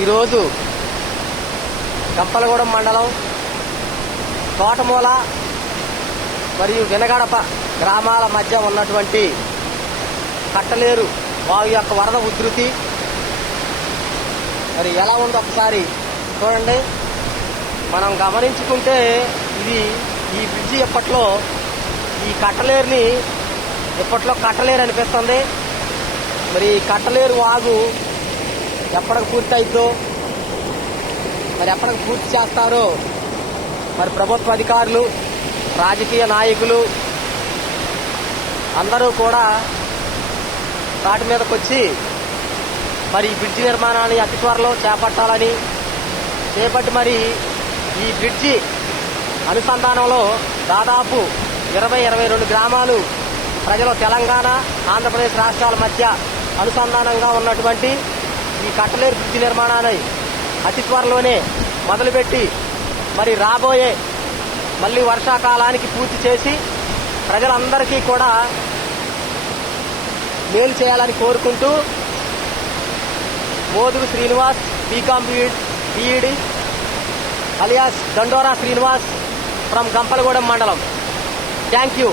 ఈరోజు గంపలగూడెం మండలం తోటమూల మరియు వినగడప గ్రామాల మధ్య ఉన్నటువంటి కట్టలేరు వాగు యొక్క వరద ఉధృతి మరి ఎలా ఉందో ఒకసారి చూడండి. మనం గమనించుకుంటే ఈ బ్రిడ్జి ఎప్పట్లో ఈ కట్టలేరుని ఇప్పట్లో కట్టలేరు అనిపిస్తుంది. మరి ఈ కట్టలేరు వాగు ఎప్పటికి పూర్తి అవుతుందో, మరి ఎప్పటికి పూర్తి చేస్తారో మరి ప్రభుత్వ అధికారులు, రాజకీయ నాయకులు అందరూ కూడా వాటి మీదకి వచ్చి మరి ఈ బ్రిడ్జి నిర్మాణాన్ని అతి త్వరలో చేపట్టాలని చేపట్టి మరి ఈ బ్రిడ్జి అనుసంధానంలో దాదాపు 22 గ్రామాలు ప్రజలు తెలంగాణ, ఆంధ్రప్రదేశ్ రాష్ట్రాల మధ్య అనుసంధానంగా ఉన్నటువంటి ఈ కట్టలేరు బ్రిడ్జి నిర్మాణాన్ని అతి త్వరలోనే మొదలుపెట్టి మరి రాబోయే మళ్ళీ వర్షాకాలానికి పూర్తి చేసి ప్రజలందరికీ కూడా మేలు చేయాలని కోరుకుంటూ మోదుగు శ్రీనివాస్, బీకామ్ బీఈడి alias దండోరా శ్రీనివాస్ ఫ్రమ్ గంపలగూడెం మండలం. Thank you.